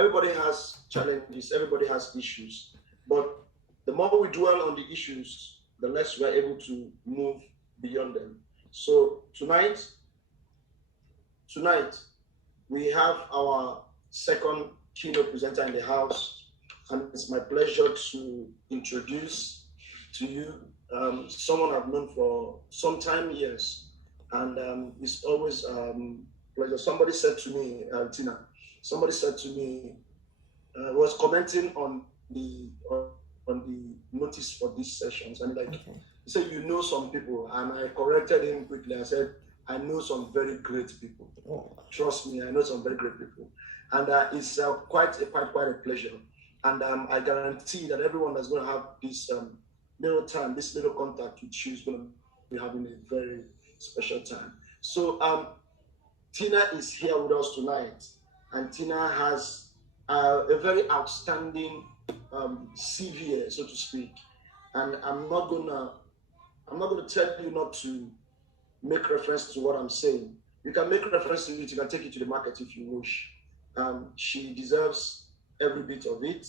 everybody has challenges, everybody has issues, but the more we dwell on the issues, the less we're able to move beyond them. So tonight, we have our second keynote presenter in the house, and it's my pleasure to introduce to you someone I've known for some time, years, and it's always pleasure. Somebody said to me, Tina, was commenting on the notice for these sessions, and he said, you know some people, and I corrected him quickly. I said, I know some very great people. Oh. Trust me, I know some very great people, and it's quite a pleasure. And I guarantee that everyone that's going to have this little time, this little contact with you is going to be having a very special time. So Tina is here with us tonight, and Tina has a very outstanding CV, so to speak. And I'm not gonna tell you not to make reference to what I'm saying. You can make reference to it. You can take it to the market if you wish. She deserves every bit of it,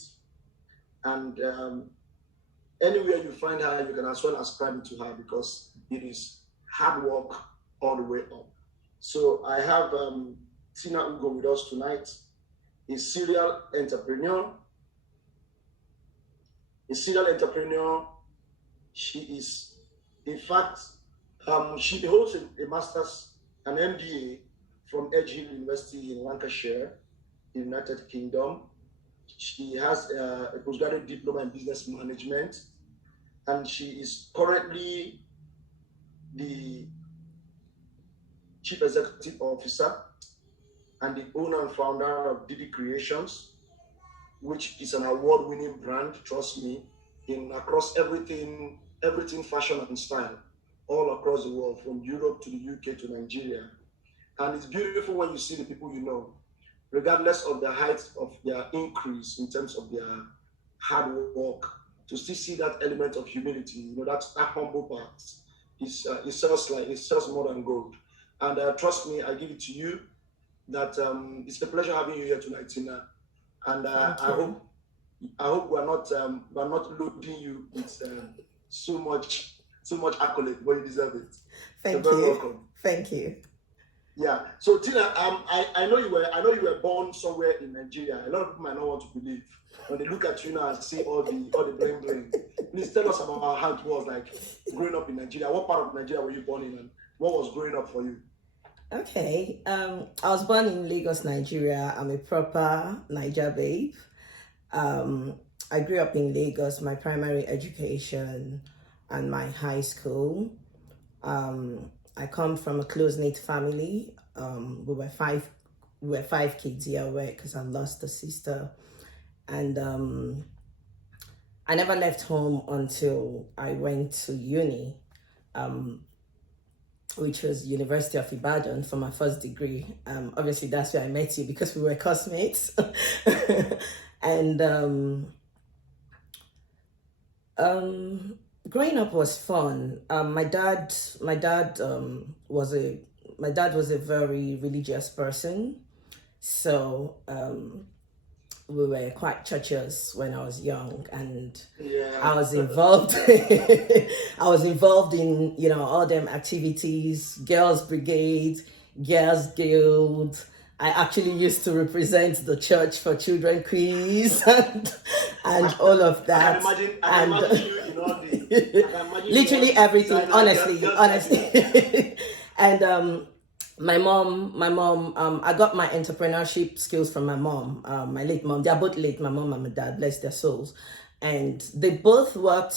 and anywhere you find her, you can as well ascribe it to her, because it is hard work all the way up. So I have Tina Ugo with us tonight. A serial entrepreneur. She is, in fact, she holds a master's, an MBA from Edge Hill University in Lancashire, United Kingdom. She has a postgraduate diploma in business management, and she is currently the Chief Executive Officer and the owner and founder of Didi Creations, which is an award-winning brand, trust me, across everything fashion and style, all across the world, from Europe to the UK to Nigeria. And it's beautiful when you see the people you know, regardless of the height of their increase in terms of their hard work, to still see that element of humility, that humble part. It sells more than gold. And trust me, I give it to you that it's a pleasure having you here tonight, Tina. And I hope we're not loading you with so much accolade, but you deserve it. Thank you. Welcome. Thank you. Yeah. So Tina, I know you were born somewhere in Nigeria. A lot of people might not want to believe when they look at you now and see all the bling bling. Please tell us about how it was like growing up in Nigeria. What part of Nigeria were you born in, and what was growing up for you? Okay, I was born in Lagos, Nigeria. I'm a proper Niger babe. I grew up in Lagos, my primary education and my high school. I come from a close-knit family. We were five kids here, because I lost a sister. And I never left home until I went to uni. Which was University of Ibadan for my first degree. Obviously, that's where I met you, because we were classmates. And growing up was fun. My dad was a very religious person, so we were quite churches when I was young, and I was involved. I was involved in all them activities, Girls Brigade, Girls Guild. I actually used to represent the church for children quiz and all of that. I imagine you in all the literally everything. Honestly, and. My mom, I got my entrepreneurship skills from my mom, my late mom. They're both late, my mom and my dad, bless their souls. And they both were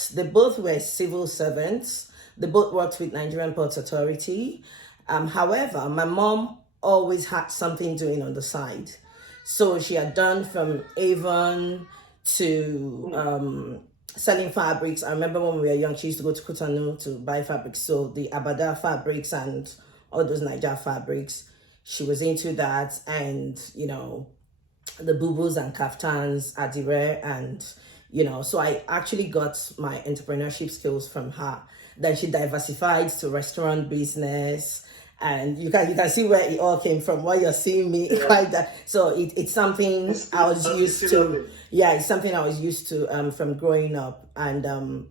civil servants. They both worked with Nigerian Ports Authority. However, my mom always had something doing on the side. So she had done from Avon to selling fabrics. I remember when we were young, she used to go to Cotonou to buy fabrics. So the Abada fabrics and all those Niger fabrics, she was into that, and the bubus and kaftans, adire, and so I actually got my entrepreneurship skills from her. Then she diversified to restaurant business, And you can see where it all came from. Why you're seeing me quite that. So it's something I was used to. Yeah, it's something I was used to from growing up. And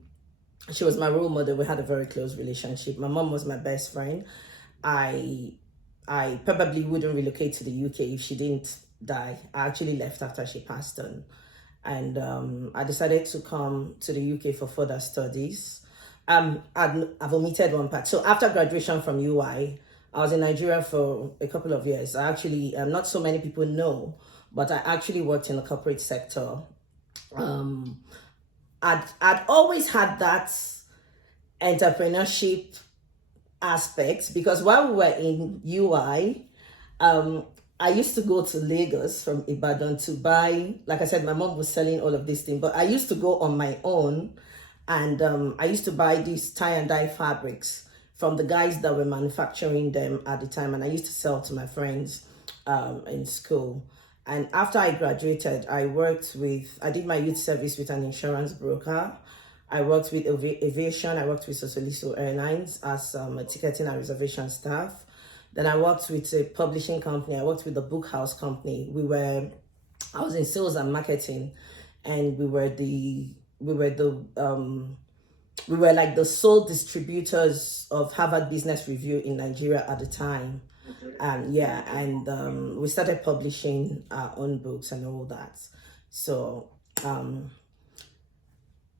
she was my role model. We had a very close relationship. My mom was my best friend. I probably wouldn't relocate to the UK if she didn't die. I actually left after she passed on. And I decided to come to the UK for further studies. I've omitted one part. So after graduation from UI, I was in Nigeria for a couple of years. I actually, not so many people know, but I actually worked in the corporate sector. I'd always had that entrepreneurship aspect because while we were in UI, I used to go to Lagos from Ibadan to buy, like I said, my mom was selling all of these things, but I used to go on my own and I used to buy these tie and dye fabrics from the guys that were manufacturing them at the time, and I used to sell to my friends in school. And after I graduated, I did my youth service with an insurance broker. I worked with aviation. I worked with Sosoliso Airlines as a ticketing and reservation staff. Then I worked with a publishing company. I worked with a book house company. I was in sales and marketing, and we were like the sole distributors of Harvard Business Review in Nigeria at the time. And we started publishing our own books and all that. So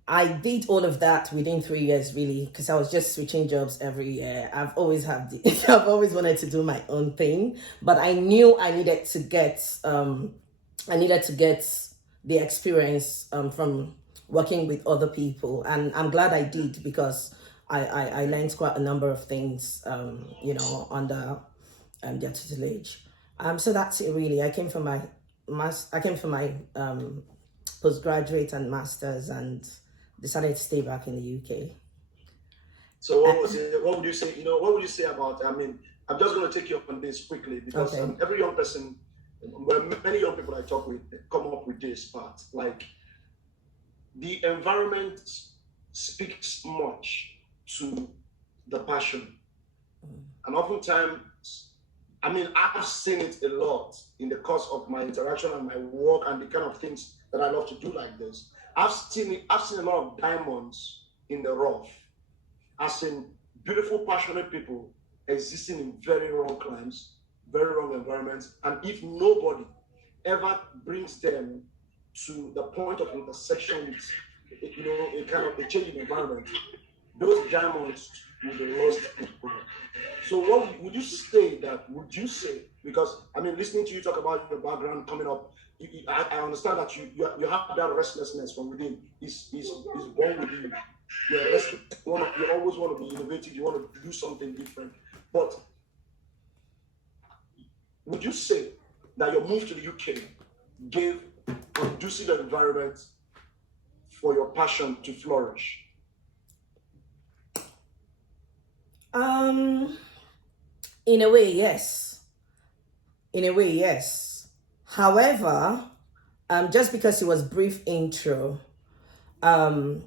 I did all of that within 3 years, really, because I was just switching jobs every year. I've always wanted to do my own thing, but I knew I needed to get the experience from working with other people, and I'm glad I did because I learned quite a number of things, under their tutelage. So that's it, really. I came for my postgraduate and masters, and decided to stay back in the UK. So what was it? What would you say? What would you say about? I mean, I'm just going to take you up on this quickly because every young person, many young people I talk with, come up with this part. Like, the environment speaks much to the passion, and oftentimes, I mean, I've seen it a lot in the course of my interaction and my work and the kind of things that I love to do like this. I've seen a lot of diamonds in the rough. I've seen beautiful, passionate people existing in very wrong climes, very wrong environments. And if nobody ever brings them to the point of intersection with, a kind of a changing environment, those diamonds will be lost. So what would you say, because I mean, listening to you talk about your background coming up, I understand that you have that restlessness from within. It's born with you. You always want to be innovative. You want to do something different. But would you say that your move to the UK gave a conducive environment for your passion to flourish? In a way, yes. However, just because it was brief intro, I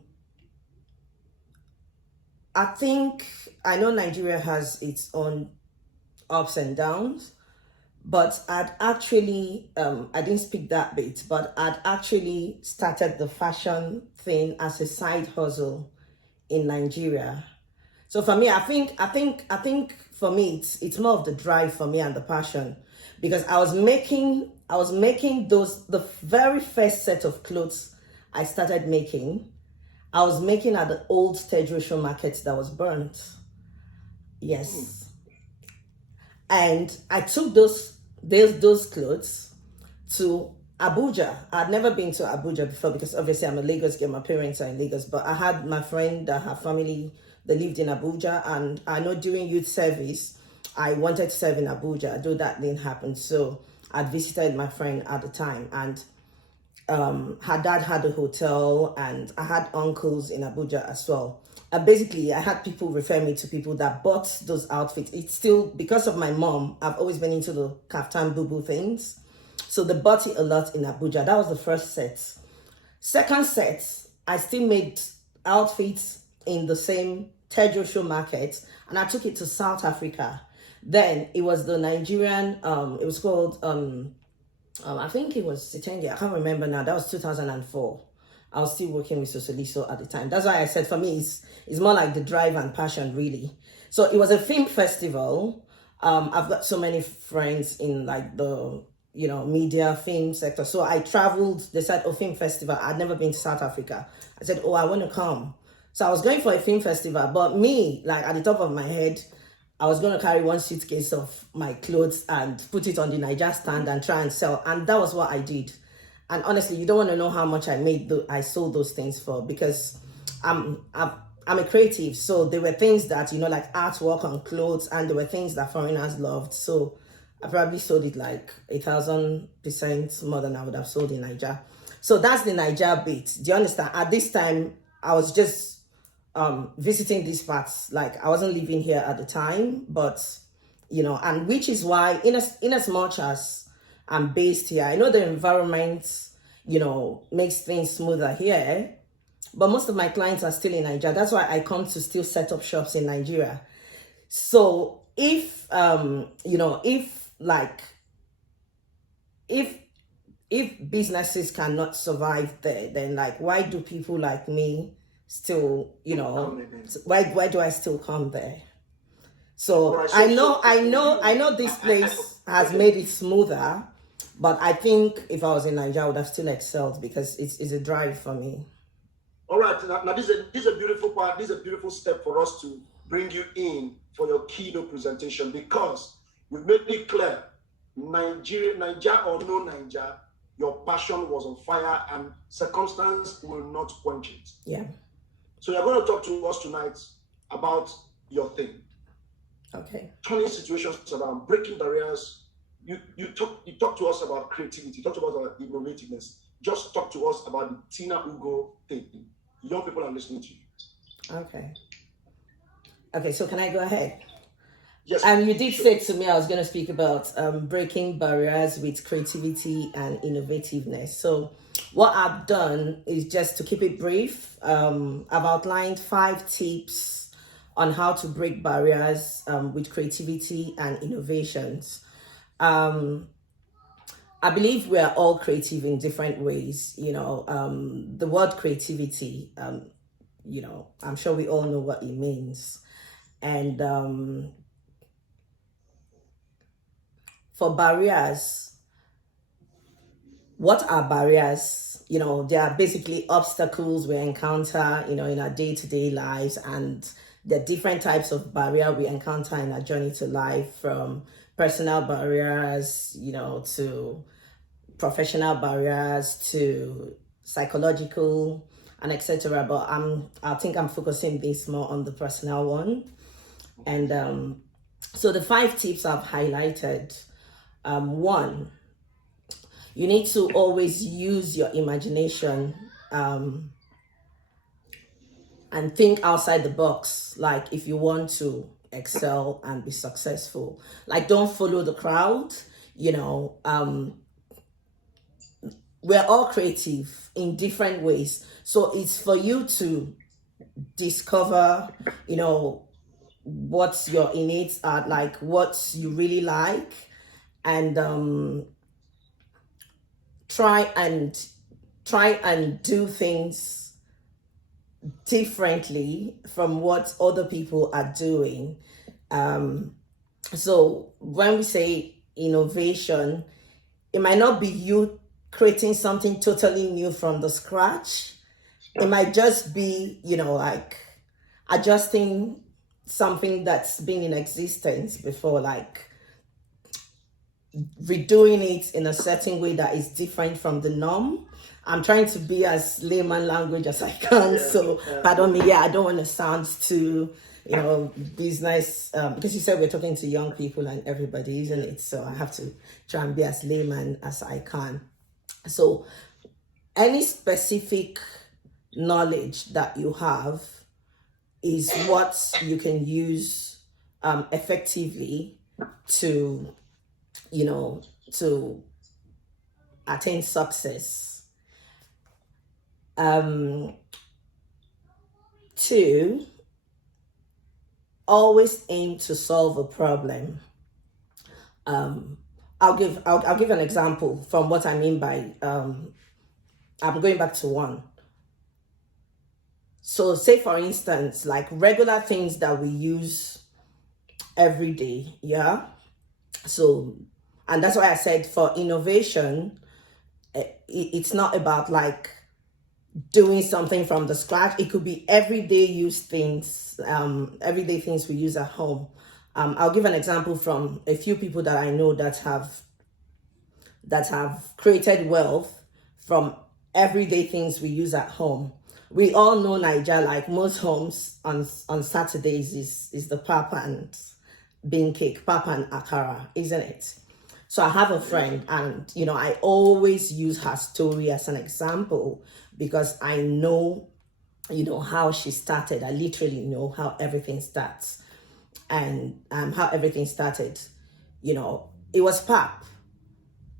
know Nigeria has its own ups and downs, but I'd actually, I didn't speak that bit, but I'd actually started the fashion thing as a side hustle in Nigeria. So for me, I think for me, it's more of the drive for me and the passion, because I was making the very first set of clothes I started making. I was making at the old Tejo Show market that was burnt. Yes. And I took those clothes to Abuja. I'd never been to Abuja before because obviously I'm a Lagos girl. My parents are in Lagos, but I had my friend that her family, they lived in Abuja, and I know during youth service, I wanted to serve in Abuja, though that didn't happen. So I'd visited my friend at the time, and her dad had a hotel, and I had uncles in Abuja as well. And basically, I had people refer me to people that bought those outfits. It's still, because of my mom, I've always been into the kaftan boo-boo things. So they bought it a lot in Abuja. That was the first set. Second set, I still made outfits in the same Tejo Show market, and I took it to South Africa. Then it was the Nigerian, it was called, I think it was Sitenge. I can't remember now. That was 2004. I was still working with Sosoliso at the time. That's why I said for me, it's more like the drive and passion, really. So it was a film festival. I've got so many friends in like the, media film sector. So I traveled, they said, oh, film festival. I'd never been to South Africa. I said, oh, I want to come. So I was going for a film festival, but me, like at the top of my head, I was going to carry one suitcase of my clothes and put it on the Niger stand and try and sell. And that was what I did. And honestly, you don't want to know how much I sold those things for, because I'm a creative. So there were things that, like artwork on clothes, and there were things that foreigners loved. So I probably sold it like 1,000% more than I would have sold in Niger. So that's the Niger bit. Do you understand? At this time, I was just visiting these parts. Like I wasn't living here at the time, but and which is why in as much as I'm based here, I know the environment makes things smoother here, but most of my clients are still in Nigeria. That's why I come to still set up shops in Nigeria. So if if businesses cannot survive there, then like why do people like me still, why do I still come there? So Right, I know this place has made it smoother, but I think if I was in Nigeria, I would have still excelled, because it's a drive for me. All right, now this is a beautiful part. This is a beautiful step for us to bring you in for your keynote presentation, because we've made it clear, Niger or no Niger, your passion was on fire and circumstance will not quench it. Yeah. So you're going to talk to us tonight about your thing. Okay. Turning situations around, breaking barriers. You talk to us about creativity. You talk about our innovativeness. Just talk to us about the Tina Ugo thing. Young people are listening to you. Okay, so can I go ahead? Yes. And you did say to me I was going to speak about breaking barriers with creativity and innovativeness. So what I've done is, just to keep it brief, I've outlined 5 tips on how to break barriers with creativity and innovations. I believe we are all creative in different ways. The word creativity, I'm sure we all know what it means. And for barriers, what are barriers? They are basically obstacles we encounter, in our day-to-day lives, and the different types of barrier we encounter in our journey to life, from personal barriers, to professional barriers, to psychological, and etc. But I think I'm focusing this more on the personal one. And so the 5 tips I've highlighted. 1, you need to always use your imagination and think outside the box. Like if you want to excel and be successful, like don't follow the crowd. We're all creative in different ways. So it's for you to discover, what your innate are, like what you really like, and try and do things differently from what other people are doing. So when we say innovation, it might not be you creating something totally new from the scratch. It might just be, like adjusting something that's been in existence before, like redoing it in a certain way that is different from the norm. I'm trying to be as layman language as I can, so pardon me. I don't want to sound too, business, because you said we're talking to young people and everybody, isn't it? So I have to try and be as layman as I can. So any specific knowledge that you have is what you can use effectively to attain success. 2, always aim to solve a problem. I'll give an example from what I mean by I'm going back to one. So say for instance, like regular things that we use every day, yeah. So, and that's why I said for innovation, it's not about like doing something from the scratch. It could be everyday use things, everyday things we use at home. I'll give an example from a few people that I know that have created wealth from everyday things we use at home. We all know Nigeria, like most homes on Saturdays is the pap and bean cake, pap and akara, isn't it? So I have a friend, and I always use her story as an example because I know, how she started. I literally know how everything starts, and how everything started. It was pap.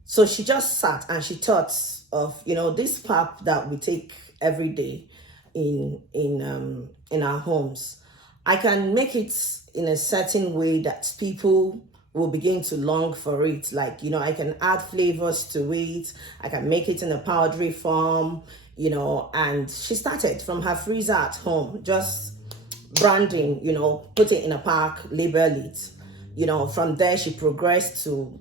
So she just sat and she thought of this pap that we take every day in our homes. I can make it in a certain way that people will begin to long for it. Like, I can add flavors to it. I can make it in a powdery form, and she started from her freezer at home, just branding, put it in a pack, label it. From there she progressed to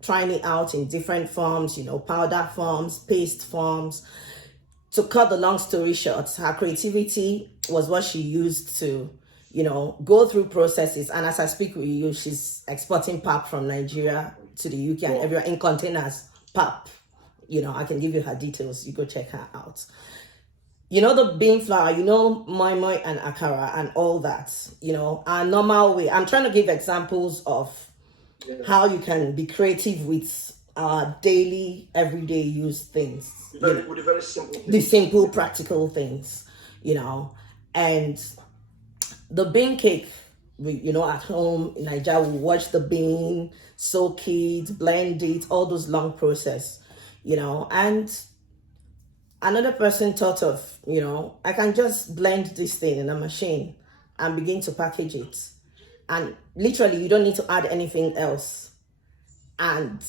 trying it out in different forms, powder forms, paste forms. To cut the long story short, her creativity was what she used to, go through processes. And as I speak with you, she's exporting pap from Nigeria to the UK and everywhere in containers, pap. I can give you her details. You go check her out. The bean flour, moi moi and akara and all that, our normal way. I'm trying to give examples of how you can be creative with daily, everyday use things. With the very simple things. The simple, practical things, and the bean cake, at home in Nigeria, we wash the bean, soak it, blend it, all those long process, and another person thought of, I can just blend this thing in a machine and begin to package it. And literally, you don't need to add anything else. And,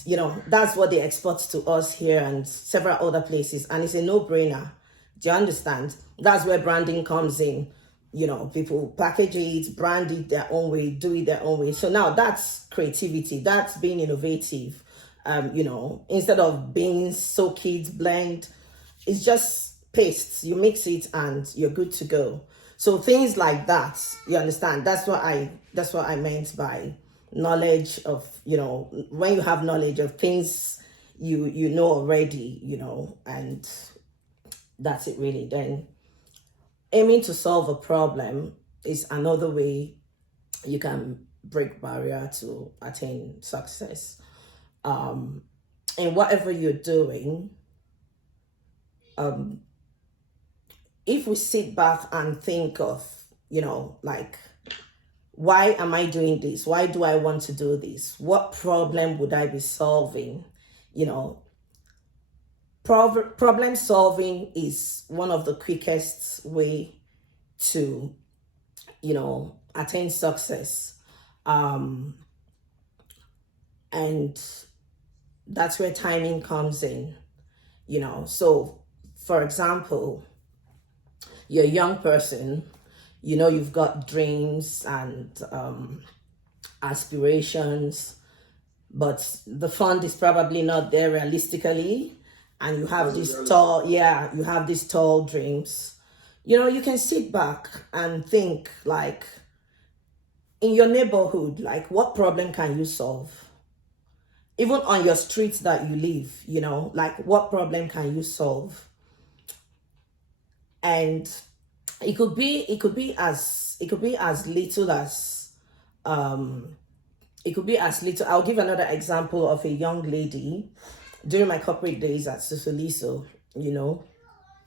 that's what they export to us here and several other places. And it's a no-brainer. Do you understand? That's where branding comes in. People package it, brand it their own way, do it their own way. So now that's creativity. That's being innovative. Instead of beans, soak it, blend, it's just paste. You mix it and you're good to go. So things like that, you understand? That's what I meant by knowledge of, when you have knowledge of things you know already, and that's it really. Then aiming to solve a problem is another way you can break barrier to attain success. In whatever you're doing, if we sit back and think of, like, why am I doing this? Why do I want to do this? What problem would I be solving? Problem solving is one of the quickest way to, attain success. And that's where timing comes in, So, for example, you're a young person, you've got dreams and aspirations, but the fund is probably not there realistically, and you have these tall dreams. You can sit back and think, like, in your neighborhood, like, what problem can you solve? Even on your streets that you live, like, what problem can you solve? And it could be as little as I'll give another example of a young lady during my corporate days at Susoliso.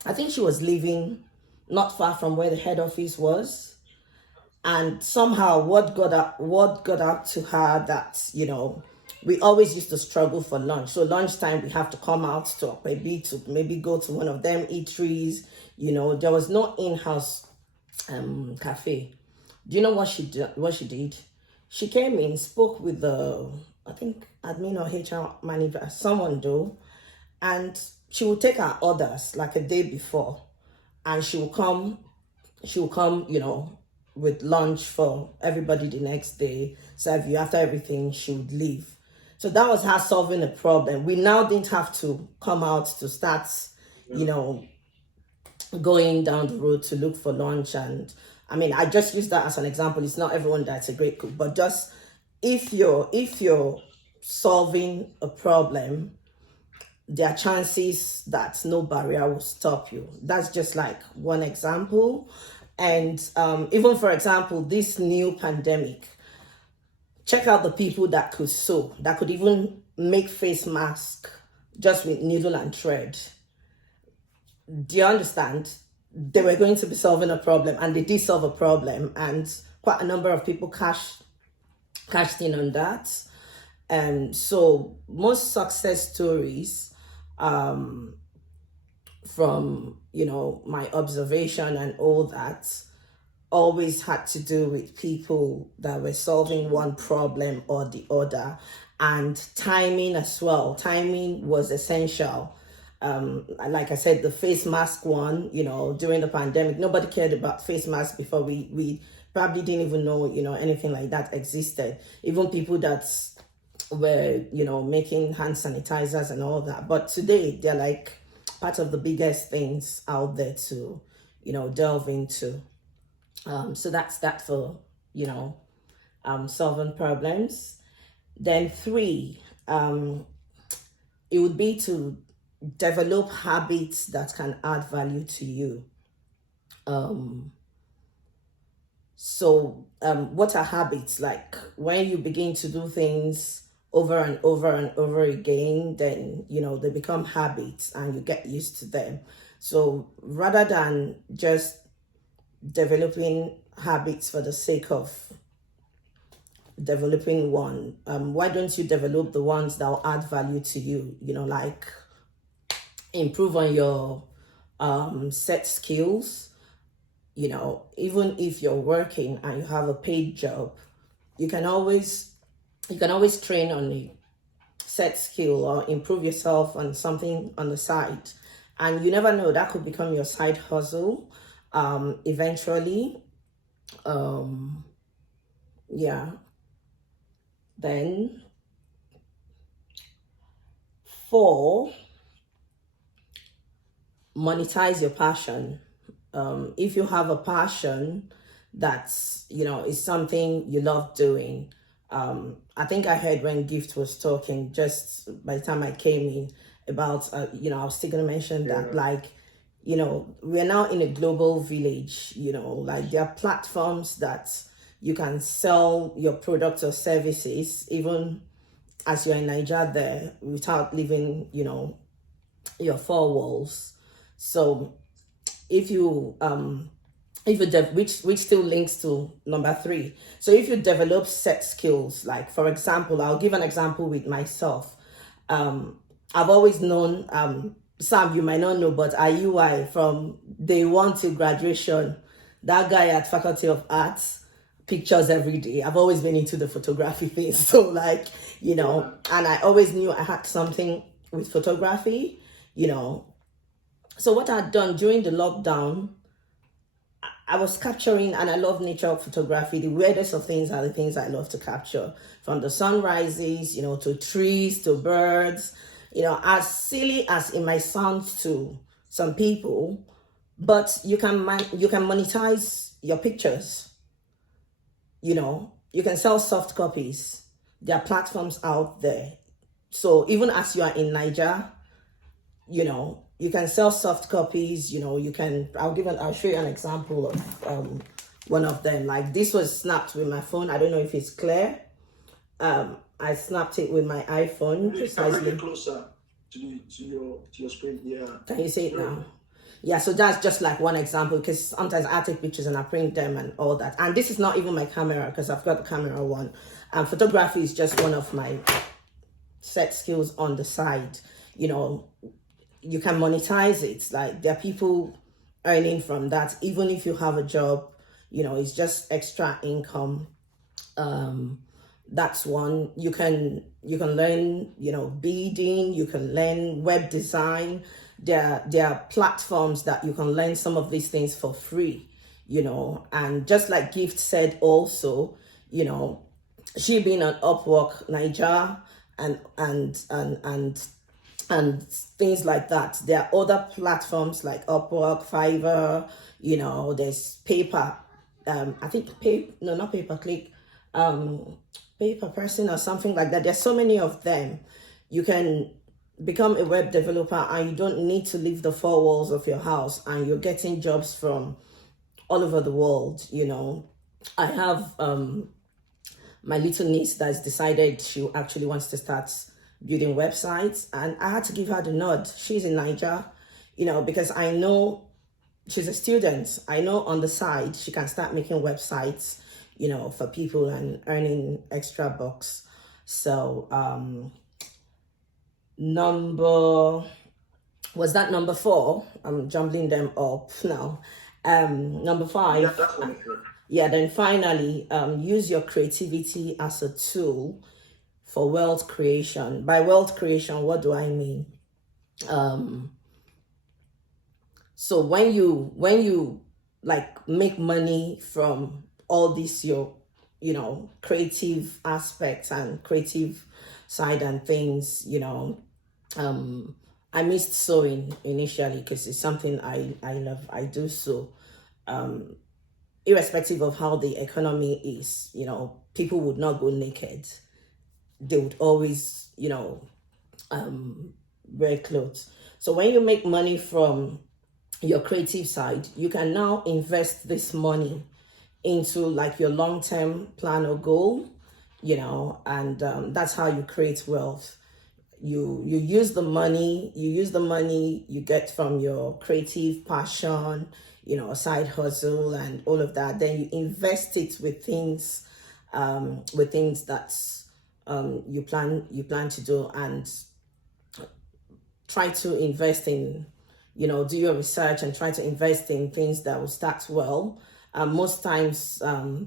I think she was living not far from where the head office was, and somehow what got out to her that we always used to struggle for lunch. So lunchtime we have to come out to maybe go to one of them eateries. There was no in-house cafe. Do you know what she did? She came in, spoke with the I think admin or HR manager, someone do, and she will take her orders like a day before, and she will come, with lunch for everybody the next day, serve you. After everything, she would leave. So that was her solving a problem. We now didn't have to come out to start, going down the road to look for lunch. And I mean, I just use that as an example. It's not everyone that's a great cook, but just if you're solving a problem, there are chances that no barrier will stop you. That's just like one example. And even, for example, this new pandemic, check out the people that could sew, that could even make face mask just with needle and thread. Do you understand? They were going to be solving a problem, and they did solve a problem, and quite a number of people cashed in on that. So most success stories, from my observation and all that, always had to do with people that were solving one problem or the other, and timing as well. Timing was essential. Like I said, the face mask one, during the pandemic, nobody cared about face masks before. We probably didn't even know, anything like that existed. Even people that were, making hand sanitizers and all that. But today, they're like part of the biggest things out there to, delve into. So that's that for, solving problems. Then 3, it would be to develop habits that can add value to you. What are habits? Like when you begin to do things over and over and over again, then they become habits and you get used to them. So rather than just developing habits for the sake of developing one, why don't you develop the ones that will add value to you? Like improve on your set skills. Even if you're working and you have a paid job, you can always train on a set skill or improve yourself on something on the side. And you never know, that could become your side hustle eventually. Then 4, monetize your passion. If you have a passion that's, is something you love doing. I think I heard when Gift was talking, just by the time I came in, about, I was still going to mention that, like, we're now in a global village, like there are platforms that you can sell your products or services, even as you're in Nigeria there, without leaving, your 4 walls. So if you which still links to number 3. So if you develop set skills, like for example, I'll give an example with myself. I've always known, Sam, you might not know, but IUI from day 1 till graduation, that guy at Faculty of Arts, pictures every day. I've always been into the photography thing. So like, and I always knew I had something with photography, So what I'd done during the lockdown, I was capturing, and I love nature photography. The weirdest of things are the things I love to capture, from the sunrises, to trees, to birds, as silly as it might sound to some people, but you can monetize your pictures. You can sell soft copies. There are platforms out there. So even as you are in Niger, you can sell soft copies. I'll show you an example of one of them. Like this was snapped with my phone. I don't know if it's clear. I snapped it with my iPhone precisely. Bring it closer to your screen. Yeah. Can you see it now? Yeah, so that's just like one example, because sometimes I take pictures and I print them and all that. And this is not even my camera, because I've got the camera one. Photography is just one of my set skills on the side. You can monetize it. Like there are people earning from that. Even if you have a job, it's just extra income. That's one. You can learn, bidding, you can learn web design. There are platforms that you can learn some of these things for free, and just like Gift said also, she being on Upwork Niger and things like that. There are other platforms like Upwork, Fiverr, there's Paper, I think not Paper Click, Paper Person or something like that. There's so many of them. You can become a web developer and you don't need to leave the four walls of your house, and you're getting jobs from all over the world. I have my little niece that's decided she actually wants to start building websites, and I had to give her the nod. She's in Niger, because I know she's a student. I know on the side she can start making websites, for people and earning extra bucks. So number 4? I'm jumbling them up now. Number 5. Yeah, that's wonderful. Yeah, then finally, use your creativity as a tool for wealth creation. By wealth creation, what do I mean? So when you like make money from all these your creative aspects and creative side and things, I missed sewing initially because it's something I love. I do sew. Irrespective of how the economy is, people would not go naked. They would always, wear clothes. So when you make money from your creative side, you can now invest this money into like your long-term plan or goal, and that's how you create wealth. You use the money you get from your creative passion, side hustle and all of that. Then you invest it with things that you plan to do, and try to invest in, do your research and try to invest in things that will start well. Most times,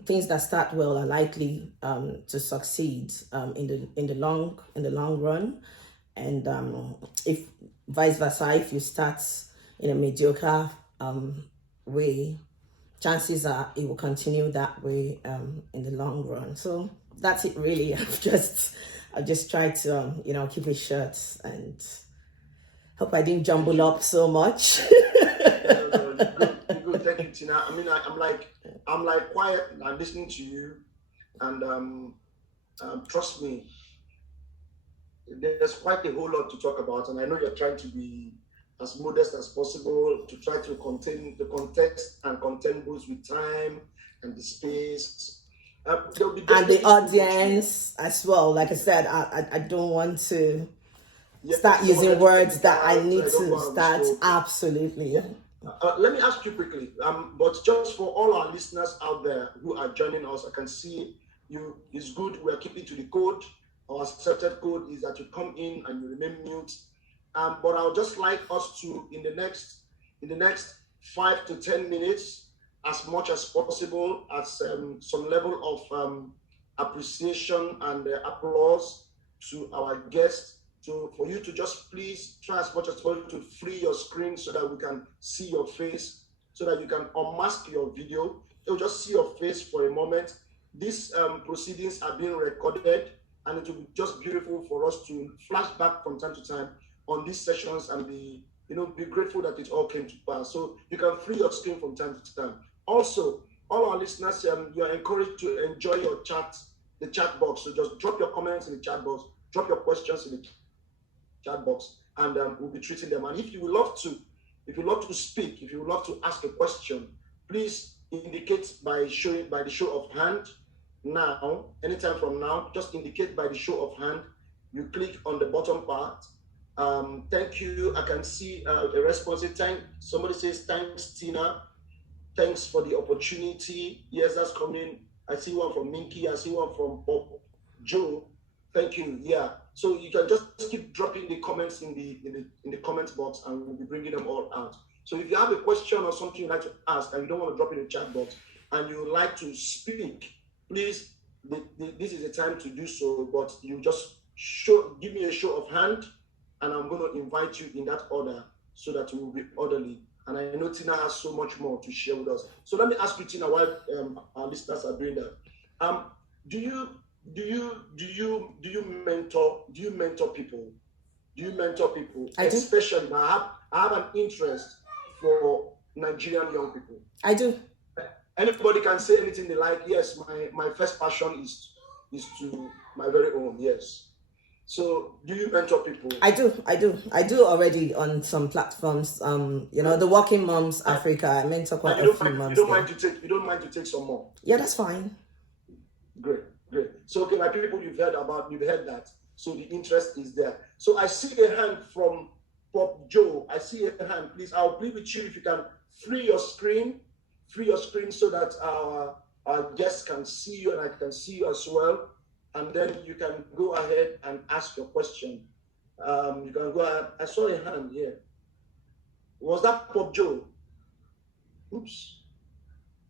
things that start well are likely to succeed in the long run. And if vice versa, if you start in a mediocre way, chances are it will continue that way in the long run. So that's it, really. I've just tried to keep it short, and hope I didn't jumble up so much. No, you good. Thank you, Tina. I mean, I'm like quiet. I'm listening to you, and trust me, there's quite a whole lot to talk about, and I know you're trying to be as modest as possible to try to contain the context and contain both with time and the space. And the audience as well. Like I said, I don't want to start using words that I need to start. Absolutely. Yeah. Let me ask you quickly, but just for all our listeners out there who are joining us, I can see you. It's good. We're keeping to the code. Our accepted code is that you come in and you remain mute. But I would just like us to, in the next 5 to 10 minutes, as much as possible, as some level of appreciation and applause to our guests, for you to just please try as much as possible to free your screen so that we can see your face, so that you can unmask your video. You'll just see your face for a moment. These proceedings are being recorded, and it will be just beautiful for us to flash back from time to time on these sessions and be grateful that it all came to pass. So you can free your screen from time to time. Also, all our listeners, you are encouraged to enjoy the chat box. So just drop your comments in the chat box, drop your questions in the chat box, and we'll be treating them. And if you would love to speak, if you would love to ask a question, please indicate by the show of hand now. Anytime from now, just indicate by the show of hand. You click on the bottom part. Thank you. I can see a response. Somebody says, thanks, Tina. Thanks for the opportunity. Yes, that's coming. I see one from Minky. I see one from Bob Joe. Thank you. Yeah. So you can just keep dropping the comments in the comments box, and we'll be bringing them all out. So if you have a question or something you'd like to ask and you don't want to drop in the chat box and you would like to speak, please this is the time to do so, but you just give me a show of hand, and I'm going to invite you in that order so that we will be orderly. And I know Tina has so much more to share with us. So let me ask you, Tina, while our listeners are doing that. Do you mentor people? Do you mentor people? Especially, I have an interest for Nigerian young people. I do. Anybody can say anything they like. Yes, my first passion is to my very own. Yes. So do you mentor people? I do already on some platforms. The Working Moms Africa. I mentor quite a few moms. You don't mind to take some more? Yeah, that's fine. Great. So okay, my people, you've heard that. So the interest is there. So I see a hand from Pop Joe. I see a hand. Please, I'll plead with you if you can free your screen so that our guests can see you and I can see you as well. And then you can go ahead and ask your question. You can go ahead. I saw a hand here. Was that Pop Joe? Oops.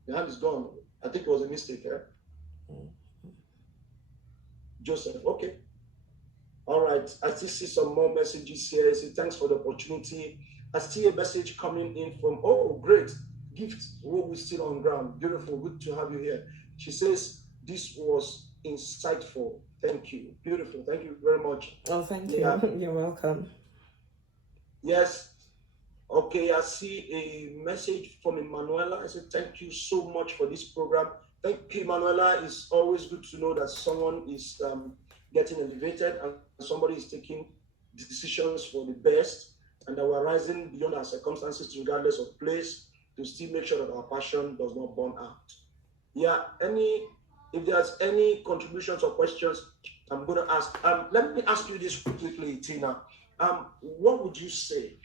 The hand is gone. I think it was a mistake, eh? Joseph, okay. All right. I still see some more messages here. I say thanks for the opportunity. I see a message coming in from, great. Gift, we're still on ground. Beautiful. Good to have you here. She says, this was insightful. Thank you. Beautiful. Thank you very much. Oh, thank you. You're welcome. Yes. Okay, I see a message from Emanuela. I said, thank you so much for this program. Thank you, Emanuela. It's always good to know that someone is getting elevated and somebody is taking decisions for the best and that we're rising beyond our circumstances regardless of place to still make sure that our passion does not burn out. Yeah, if there's any contributions or questions, I'm going to ask. Let me ask you this quickly, Tina. What would you say?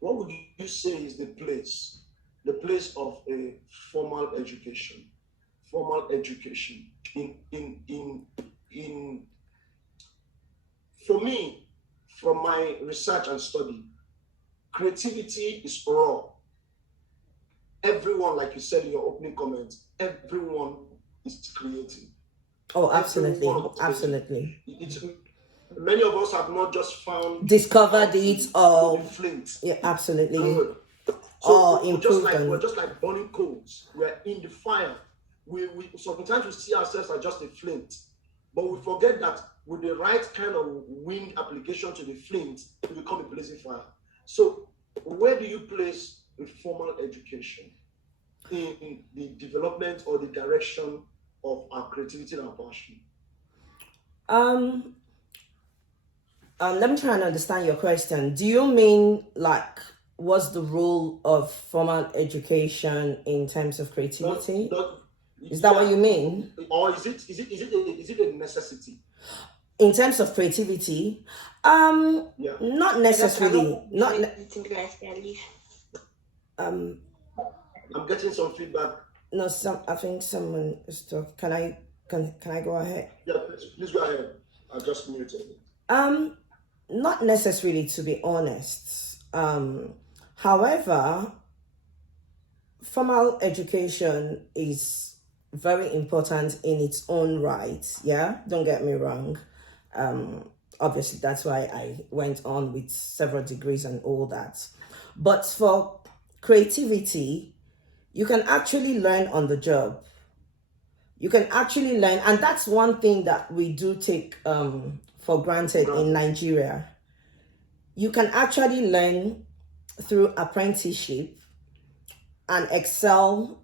What would you say is the place of a formal education? Formal education in for me, from my research and study, creativity is raw. Everyone, like you said in your opening comments, everyone is creative. Oh, absolutely. Many of us have not just discovered it or flint. Yeah, absolutely. So we're just like burning coals. We're in the fire. We sometimes we see ourselves as just a flint, but we forget that with the right kind of wind application to the flint, we become a blazing fire. So where do you place a formal education in the development or the direction of our creativity and our passion? Let me try and understand your question. Do you mean what's the role of formal education in terms of creativity? Is that what you mean? Or is it a necessity? In terms of creativity, not necessarily. I'm getting some feedback. No, I think someone is talking. Can I go ahead? Yeah, please go ahead. I'll just mute it. Not necessarily, to be honest. However, formal education is very important in its own right. Yeah, don't get me wrong. Obviously, that's why I went on with several degrees and all that. But for creativity, you can actually learn on the job. You can actually learn, and that's one thing that we do take for granted in Nigeria. You can actually learn through apprenticeship and excel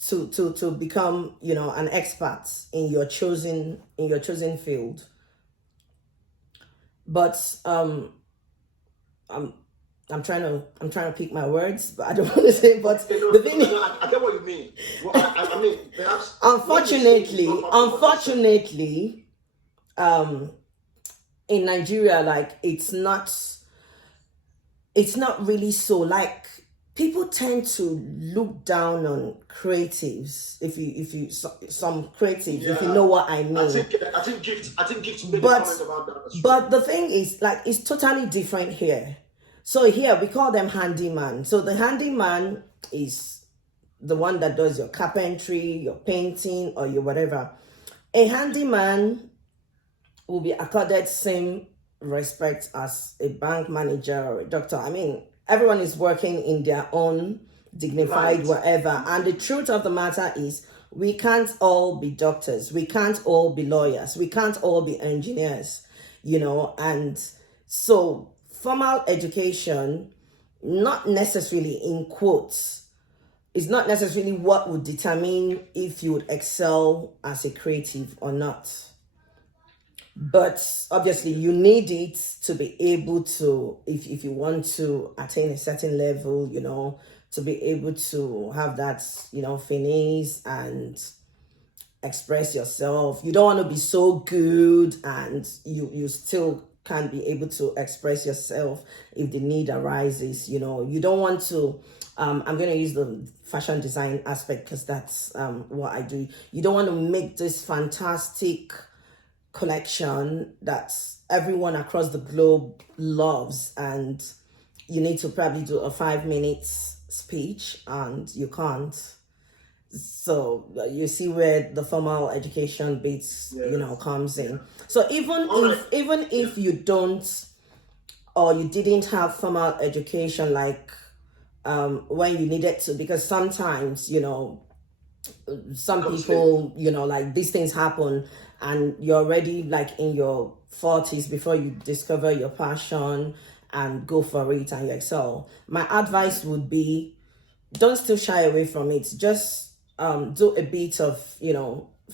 to become, an expert in your chosen field. But I'm trying to pick my words, but I don't want to say. But the thing is, I get what you mean. Well, I mean, perhaps. Unfortunately, in Nigeria, it's not really so. People tend to look down on creatives. If you some creatives, if you know what I mean. I think Gift made a comment about that. But the thing is, it's totally different here. So here we call them handyman. So the handyman is the one that does your carpentry, your painting, or your whatever. A handyman will be accorded same respect as a bank manager or a doctor. I mean, everyone is working in their own dignified whatever. And the truth of the matter is, we can't all be doctors. We can't all be lawyers. We can't all be engineers, and so formal education, not necessarily in quotes, is not necessarily what would determine if you would excel as a creative or not. But obviously you need it to be able to, if you want to attain a certain level, to be able to have that, finesse and express yourself. You don't want to be so good and you still can't be able to express yourself if the need arises. You don't want to, I'm going to use the fashion design aspect because that's what I do. You don't want to make this fantastic collection that everyone across the globe loves, and you need to probably do a 5 minutes speech and you can't. So you see where the formal education bits, comes in. So even if you don't, or you didn't have formal education, like when you needed to, because sometimes, some people, like these things happen and you're already like in your 40s before you discover your passion and go for it and you excel. My advice would be, don't still shy away from it. Just do a bit of,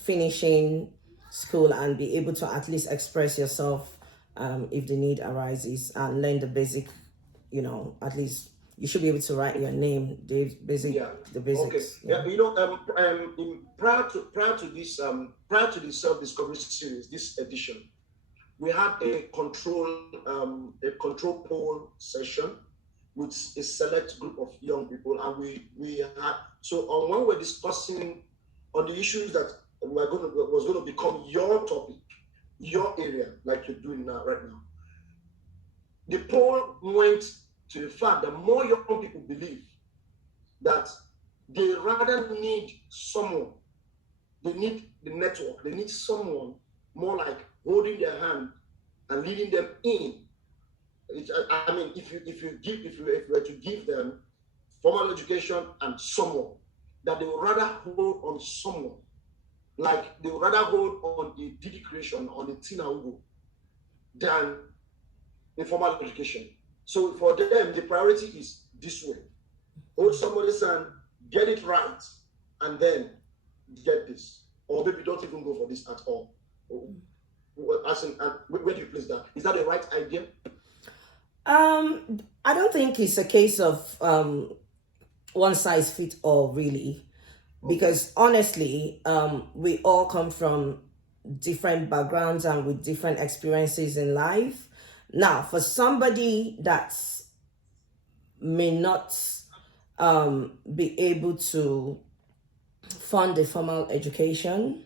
finishing school and be able to at least express yourself if the need arises, and learn the basic, at least you should be able to write your name, the basics. Okay. Prior to this self-discovery series, this edition, we had a control poll session with a select group of young people, and we had, so on when we're discussing on the issues that was going to become your topic, your area, like you're doing now right now, the poll went to the fact that more young people believe that they rather need someone, they need the network, they need someone more like holding their hand and leading them in. I mean, if you were to give them formal education and someone, that they would rather hold on someone, like they would rather hold on the Didi creation, on the Tina Ugo, than informal education. So for them, the priority is this way: hold somebody's hand, get it right, and then get this, or maybe don't even go for this at all. Where do you place that? Is that the right idea? I don't think it's a case of one size fits all, really, because honestly, we all come from different backgrounds and with different experiences in life. Now, for somebody that may not be able to fund a formal education,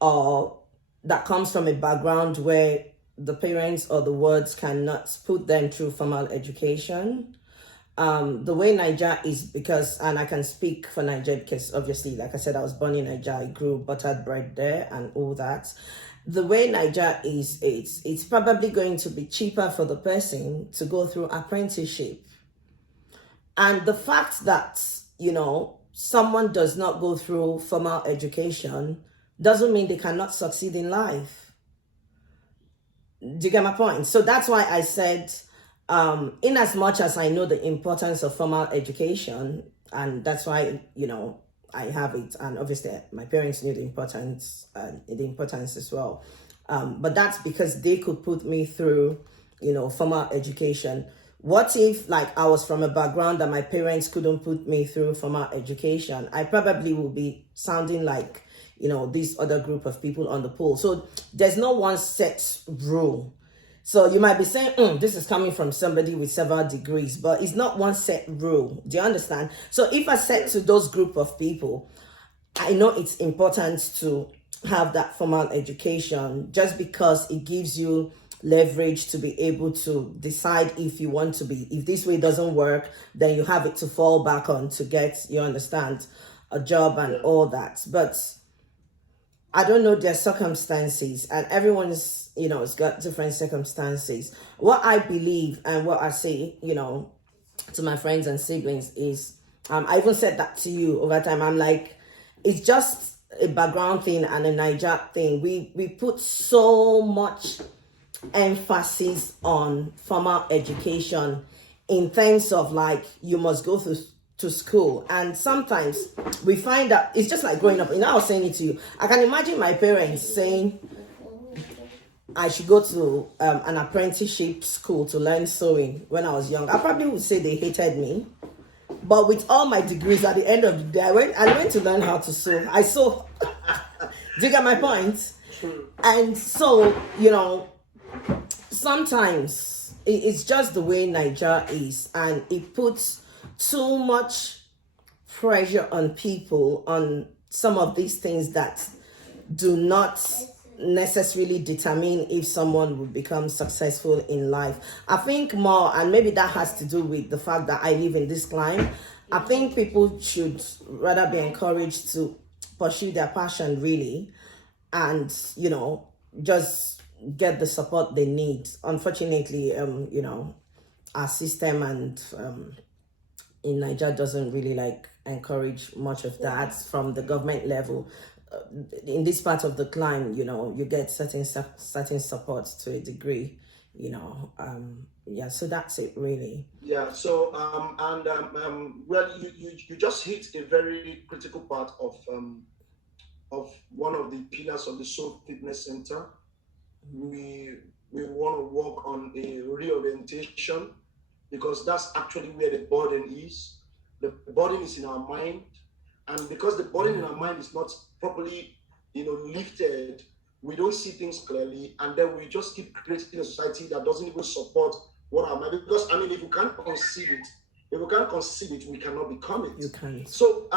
or that comes from a background where the parents or the wards cannot put them through formal education, the way Niger is, because, and I can speak for Niger because obviously, like I said, I was born in Niger, I grew buttered bread there and all that. The way Niger is, it's probably going to be cheaper for the person to go through apprenticeship. And the fact that, someone does not go through formal education doesn't mean they cannot succeed in life. Do you get my point? So that's why I said, in as much as I know the importance of formal education, and that's why, I have it, and obviously my parents knew the importance as well. But that's because they could put me through, formal education. What if, like, I was from a background that my parents couldn't put me through formal education? I probably will be sounding like, this other group of people on the poll. So there's no one set rule. So you might be saying, this is coming from somebody with several degrees, but it's not one set rule. Do you understand? So if I said to those group of people, I know it's important to have that formal education just because it gives you leverage to be able to decide if you want to be, if this way doesn't work, then you have it to fall back on to get, you understand, a job and all that. But I don't know their circumstances, and everyone's, has got different circumstances. What I believe and what I say, to my friends and siblings is, I even said that to you over time. I'm like, it's just a background thing and a Niger thing. We put so much emphasis on formal education in terms of like, you must go to school, and sometimes we find that it's just like growing up. I was saying it to you, I can imagine my parents saying I should go to an apprenticeship school to learn sewing when I was young. I probably would say they hated me, but with all my degrees, at the end of the day, I went to learn how to sew. I sew. Do you get my point? And so, sometimes it's just the way Nigeria is, and it puts too much pressure on people on some of these things that do not necessarily determine if someone will become successful in life. I think more, and maybe that has to do with the fact that I live in this climate, I think people should rather be encouraged to pursue their passion really, and just get the support they need. Unfortunately, our system and in Nigeria doesn't really encourage much of that from the government level. In this part of the climb, you get certain support to a degree, so that's it really. Yeah. So well, you just hit a very critical part of one of the pillars of the Soul Fitness Center. We want to work on a reorientation, because that's actually where the burden is. The burden is in our mind. And because the burden in our mind is not properly, lifted, we don't see things clearly. And then we just keep creating a society that doesn't even support what our mind. Because, if you can't conceive it, we cannot become it. You can't. So,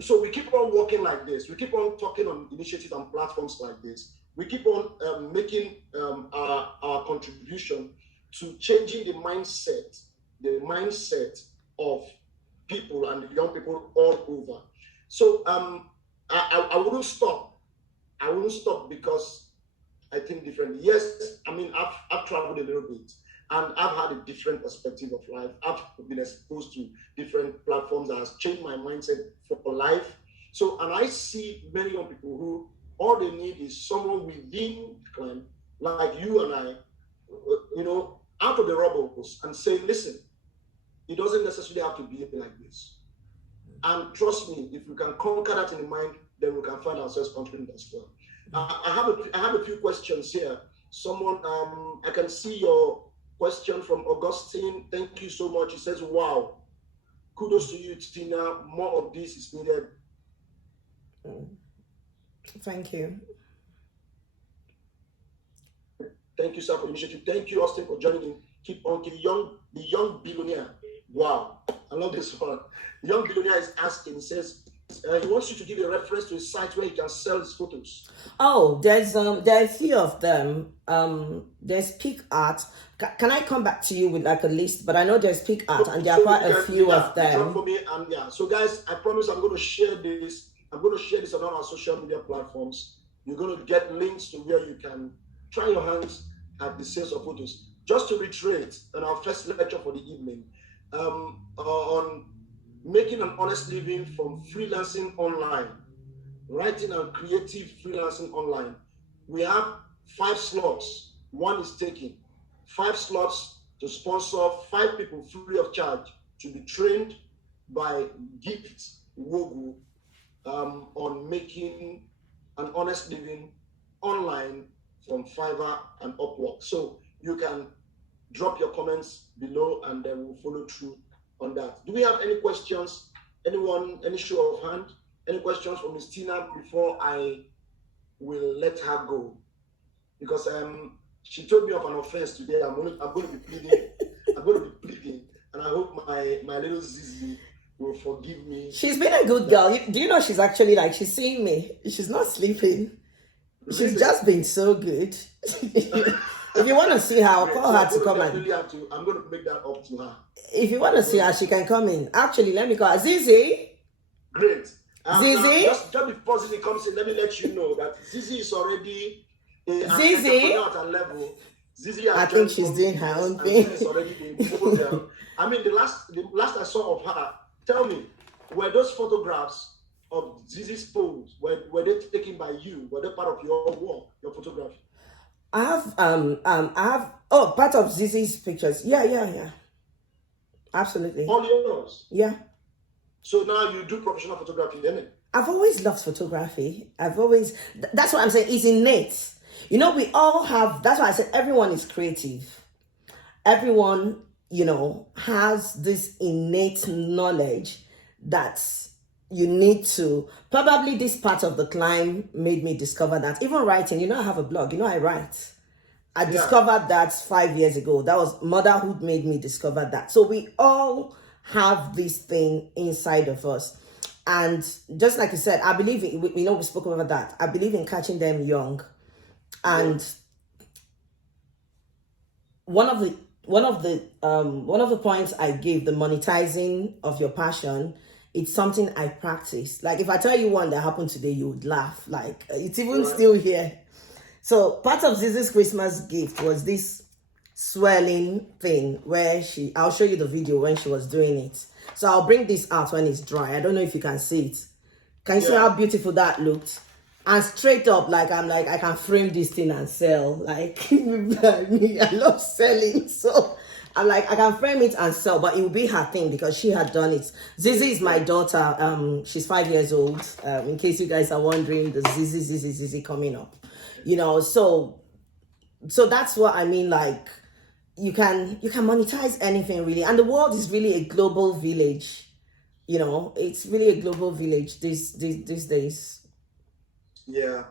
so we keep on working like this. We keep on talking on initiatives and platforms like this. We keep on making our contribution to changing the mindset of people and young people all over. So I wouldn't stop. I wouldn't stop because I think differently. Yes, I've traveled a little bit, and I've had a different perspective of life. I've been exposed to different platforms that has changed my mindset for life. So, and I see many young people who all they need is someone within the clan, like you and I, out of the rubbles, and say, listen, it doesn't necessarily have to be like this. And trust me, if we can conquer that in the mind, then we can find ourselves confident as well. I have a few questions here. Someone, I can see your question from Augustine. Thank you so much. He says, wow, kudos to you, Tina. More of this is needed. Thank you. Thank you, sir, for the initiative. Thank you, Austin, for joining in. Keep on, the young billionaire. Wow, I love this one. The young billionaire is asking, he says, he wants you to give a reference to a site where he can sell his photos. Oh, there are a few of them. There's Peak Art. Can I come back to you with a list? But I know there's Peak Art, and there are quite a few of them. For me, and so guys, I promise I'm going to share this. I'm going to share this on all our social media platforms. You're going to get links to where you can try your hands at the sales of photos. Just to reiterate, on our first lecture for the evening, on making an honest living from freelancing online, writing and creative freelancing online. We have 5 slots. One is taken. 5 slots to sponsor 5 people free of charge to be trained by Gift Wogu on making an honest living online from Fiverr and Upwork. So you can drop your comments below and then we'll follow through on that. Do we have any questions? Anyone, any show of hand? Any questions from Ms. Tina before I will let her go? Because she told me of an offense today. I'm going to be pleading. I'm going to be pleading, and I hope my little Zizi will forgive me. She's been a good girl. Do you know she's actually she's seeing me? She's not sleeping. She's just been so good. If you want to see her, I'll Great. call So her to come and. I'm going to make that up to her. If you want to see her, she can come in. Actually, let me call her. Zizi. Great. Zizi. Just before Zizi comes in, let me let you know that Zizi is already an Zizi. entrepreneur at a level. Zizi, I think she's doing her own thing. She's already a model. I mean, the last I saw of her, tell me, were those photographs of Zizi's pose, were they taken by you? Were they part of your work, your photography? I have part of Zizi's pictures. Yeah. Absolutely. All yours? Yeah. So now you do professional photography, isn't it? I've always loved photography. That's what I'm saying, it's innate. You know, we all have, that's why I said everyone is creative. Everyone, you know, has this innate knowledge that you need to, probably this part of the climb made me discover that. Even writing, you know, I have a blog, you know, I write. I discovered that 5 years ago. That was motherhood made me discover that. So we all have this thing inside of us. And just like you said, I believe we spoke about that. I believe in catching them young. And one of the points I gave, the monetizing of your passion, it's something I practice. Like if I tell you one that happened today, you would laugh. Like it's even still here. So part of Zizi's Christmas gift was this swirling thing where I'll show you the video when she was doing it. So I'll bring this out when it's dry. I don't know if you can see it. Can you see how beautiful that looked? And straight up, I can frame this thing and sell. Like I love selling. So I'm like, I can frame it and sell, but it will be her thing because she had done it. Zizi is my daughter. She's 5 years old. In case you guys are wondering, the Zizi coming up. You know, so that's what I mean. Like you can monetize anything really, and the world is really a global village. You know, it's really a global village these days. Yeah.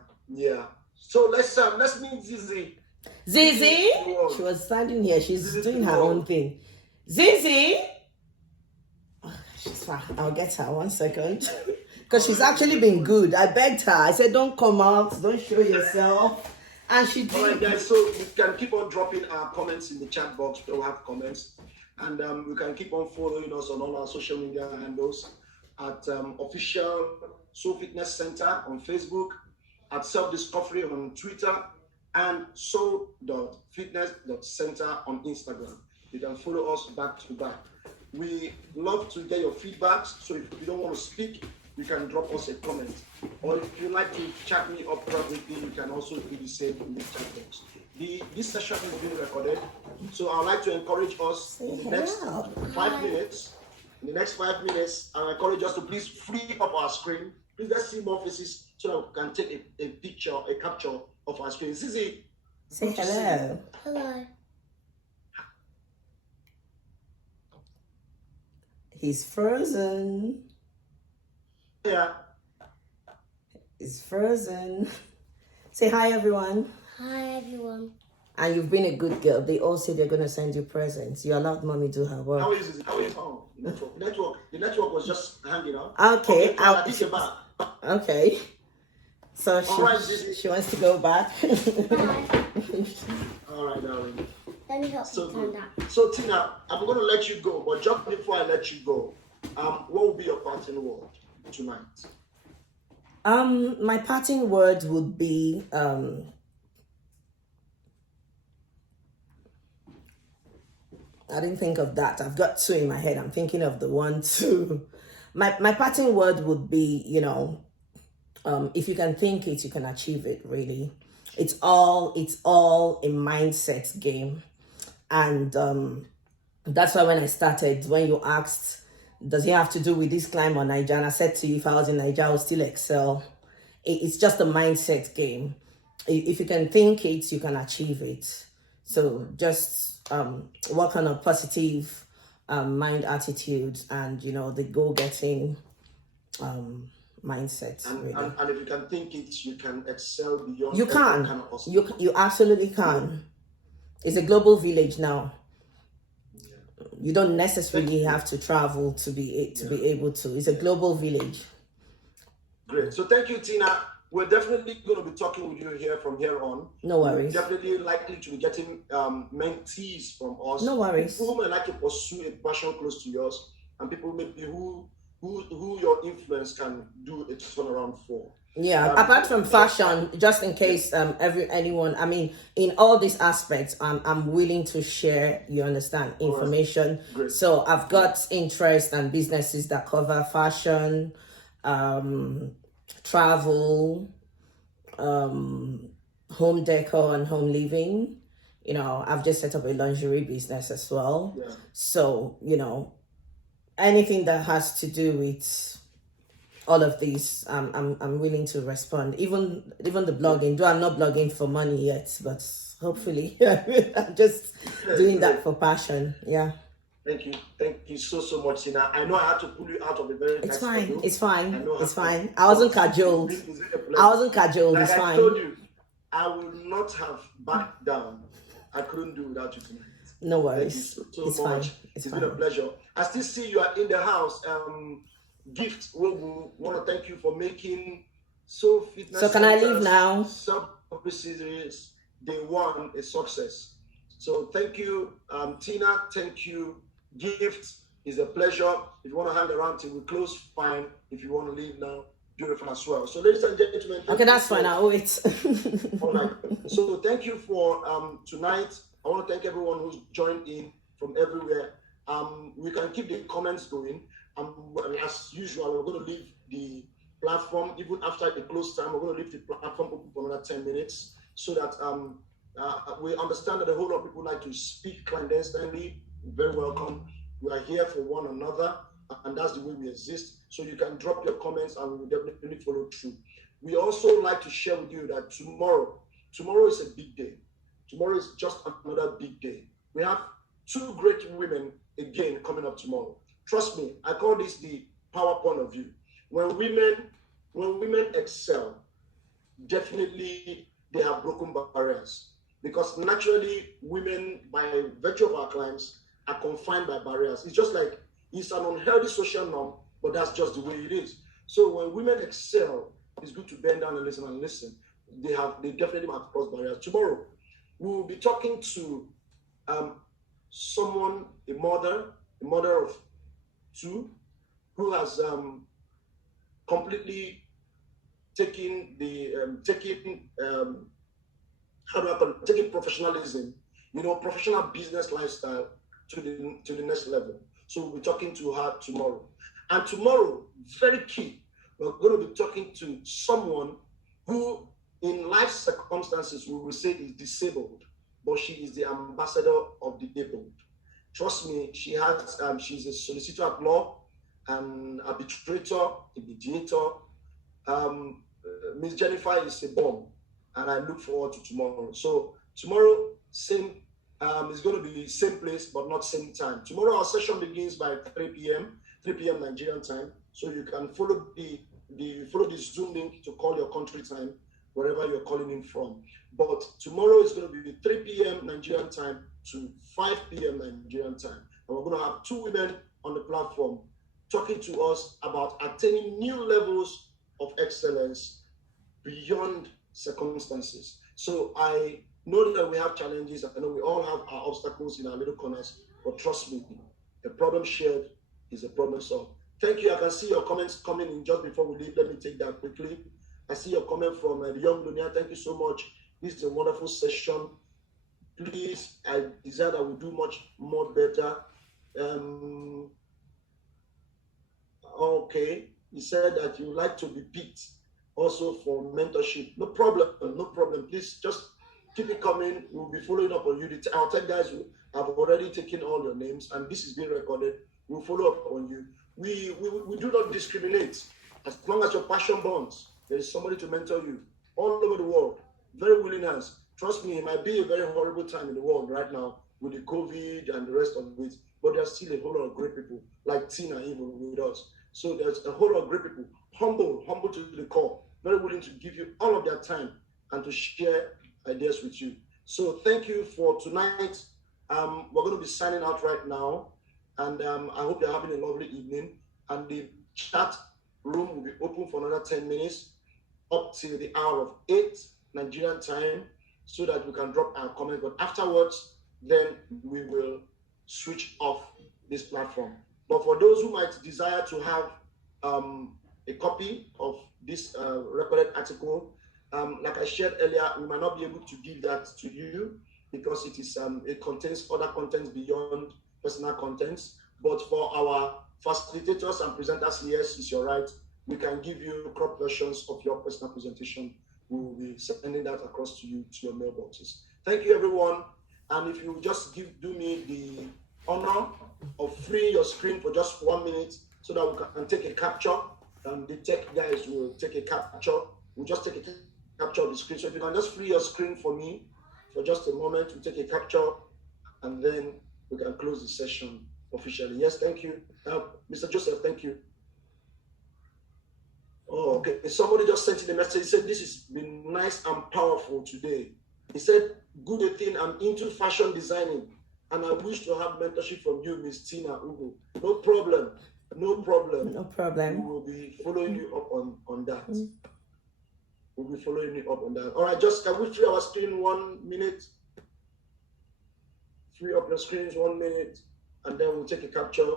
So let's meet Zizi. Zizi, she was standing here. She's doing her own thing. Zizi, she's fine. I'll get her 1 second. Because she's actually been good. I begged her. I said, don't come out. Don't show yourself. And she did. All right, guys. So you can keep on dropping our comments in the chat box. We'll have comments. And we can keep on following us on all our social media handles at official Soul Fitness Center on Facebook, at Self Discovery on Twitter, and soul.fitness.center on Instagram. You can follow us back to back. We love to get your feedbacks. So if you don't want to speak, you can drop us a comment. Or if you like to chat me up privately, you can also do the same in the chat box. This session is being recorded, so I'd like to encourage us in the next 5 minutes. In the next 5 minutes, I encourage us to please free up our screen. Please let's see more faces so that we can take a picture, a capture of our screen. Zizi, say hello. Hello. He's frozen. Yeah. He's frozen. Say hi, everyone. Hi, everyone. And you've been a good girl. They all say they're going to send you presents. You allowed mommy do her work. How is it? How is the network was just hanging out. Okay. Okay. So she wants to go back. Hi. All right, darling. Let me help you turn that. So Tina, I'm going to let you go, but just before I let you go, what will be your parting word tonight? My parting word would be I didn't think of that. I've got two in my head. I'm thinking of the 1, 2. My parting word would be, if you can think it, you can achieve it, really. It's all a mindset game. And that's why when I started, when you asked, does it have to do with this climb on Nigeria? And I said to you, if I was in Nigeria, I would still excel. It's just a mindset game. If you can think it, you can achieve it. So just work on a positive mind attitude and, the goal-getting mindset. And, really. and if you can think it, you can excel beyond. You can. Kind of You absolutely can. It's a global village now. Yeah. You don't necessarily have to travel to be able to. It's a global village. Great. So thank you, Tina. we're definitely going to be talking with you here from here on. No worries. We're definitely likely to be getting mentees from us. No worries. People who may like to pursue a passion close to yours, and people maybe who your influence can do a turnaround for. Yeah, apart from fashion, just in case anyone, I mean, in all these aspects, I'm willing to share, you understand, information. Great. So I've got interest and businesses that cover fashion, travel, home decor and home living. You know, I've just set up a lingerie business as well. Yeah. So, you know, anything that has to do with all of these, I'm willing to respond. Even the blogging, though I'm not blogging for money yet, but hopefully I'm just doing that for passion. Yeah. Thank you so much, Tina. I know I had to pull you out of a very It's nice fine. schedule. It's fine. It's fine. I wasn't cajoled. It's Like fine. I told you, I will not have backed down. I couldn't do without you tonight. No worries. Thank you so It's much. fine. It's been a pleasure. I still see you are in the house. Gift, we want to thank you for making So Fitness. So can I leave now? Series Day 1 a success. So thank you, Tina. Thank you, Gift. It's a pleasure. If you want to hang around till we close, fine. If you want to leave now, beautiful as well. So ladies and gentlemen, okay, that's fine. I'll wait. all right. So thank you for tonight. I want to thank everyone who's joined in from everywhere. We can keep the comments going. As usual, we're going to leave the platform even after the close time. We're going to leave the platform open for another 10 minutes so that we understand that a whole lot of people like to speak clandestinely. Very welcome. We are here for one another, and that's the way we exist. So you can drop your comments, and we will definitely follow through. We also like to share with you that tomorrow is a big day. Tomorrow is just another big day. We have two great women again coming up tomorrow. Trust me, I call this the power point of view. When women excel, definitely they have broken barriers. Because naturally, women, by virtue of our clients, are confined by barriers. It's just like it's an unhealthy social norm, but that's just the way it is. So when women excel, it's good to bend down and listen. They definitely have crossed barriers. Tomorrow, we will be talking to someone, a mother of two, who has completely taking professionalism, professional business lifestyle to the next level. So we'll be talking to her tomorrow. And tomorrow, very key, we're going to be talking to someone who, in life circumstances, we will say is disabled, but she is the ambassador of the able. Trust me, she's a solicitor at law, an arbitrator, a mediator. Miss Jennifer is a bomb, and I look forward to tomorrow. So tomorrow, same, it's going to be same place, but not same time. Tomorrow, our session begins by 3 p.m. Nigerian time. So you can follow the Zoom link to call your country time, wherever you're calling in from. But tomorrow is going to be 3 p.m. Nigerian time to 5 p.m. Nigerian time. And we're going to have two women on the platform talking to us about attaining new levels of excellence beyond circumstances. So I know that we have challenges. I know we all have our obstacles in our little corners, but trust me, a problem shared is a problem solved. Thank you. I can see your comments coming in just before we leave. Let me take that quickly. I see your comment from the young Lunia. Thank you so much. This is a wonderful session. Please, I desire that we do much more better. Okay, you said that you like to be picked also for mentorship. No problem. Please just keep it coming. We'll be following up on you. Our tech guys have already taken all your names, and this is being recorded. We'll follow up on you. We do not discriminate. As long as your passion burns, there is somebody to mentor you all over the world. Very willing hands. Trust me, it might be a very horrible time in the world right now with the COVID and the rest of it, but there's still a whole lot of great people, like Tina even with us. So there's a whole lot of great people, humble to the core, very willing to give you all of their time and to share ideas with you. So thank you for tonight. We're going to be signing out right now, and I hope you're having a lovely evening. And the chat room will be open for another 10 minutes. up till the hour of 8 Nigerian time so that we can drop our comment. But afterwards, then we will switch off this platform. But for those who might desire to have a copy of this recorded article, like I shared earlier, we might not be able to give that to you because it contains other contents beyond personal contents. But for our facilitators and presenters, yes, it's your right. We can give you crop versions of your personal presentation. We will be sending that across to you to your mailboxes. Thank you, everyone. And if you just do me the honor of freeing your screen for just 1 minute so that we can take a capture, and the tech guys will take a capture. We'll just take a capture of the screen. So if you can just free your screen for me for just a moment, we'll take a capture, and then we can close the session officially. Yes, thank you. Mr. Joseph, thank you. Oh, okay. Somebody just sent in a message. He said, this has been nice and powerful today. He said, good thing, I'm into fashion designing, and I wish to have mentorship from you, Miss Tina Ugo. No problem. No problem. No problem. We will be following you up on that. We'll be following you up on that. All right, just can we free our screen 1 minute? Free up your screens 1 minute, and then we'll take a capture.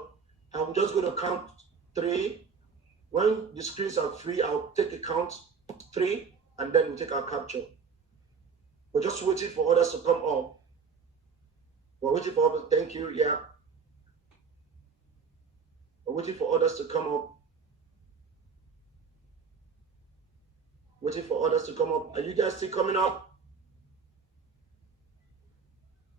I'm just going to count 3. When the screens are free, I'll take a count 3, and then we'll take our capture. We're just waiting for others to come up. We're waiting for others. Thank you. Yeah. We're waiting for others to come up. Waiting for others to come up. Are you guys still coming up?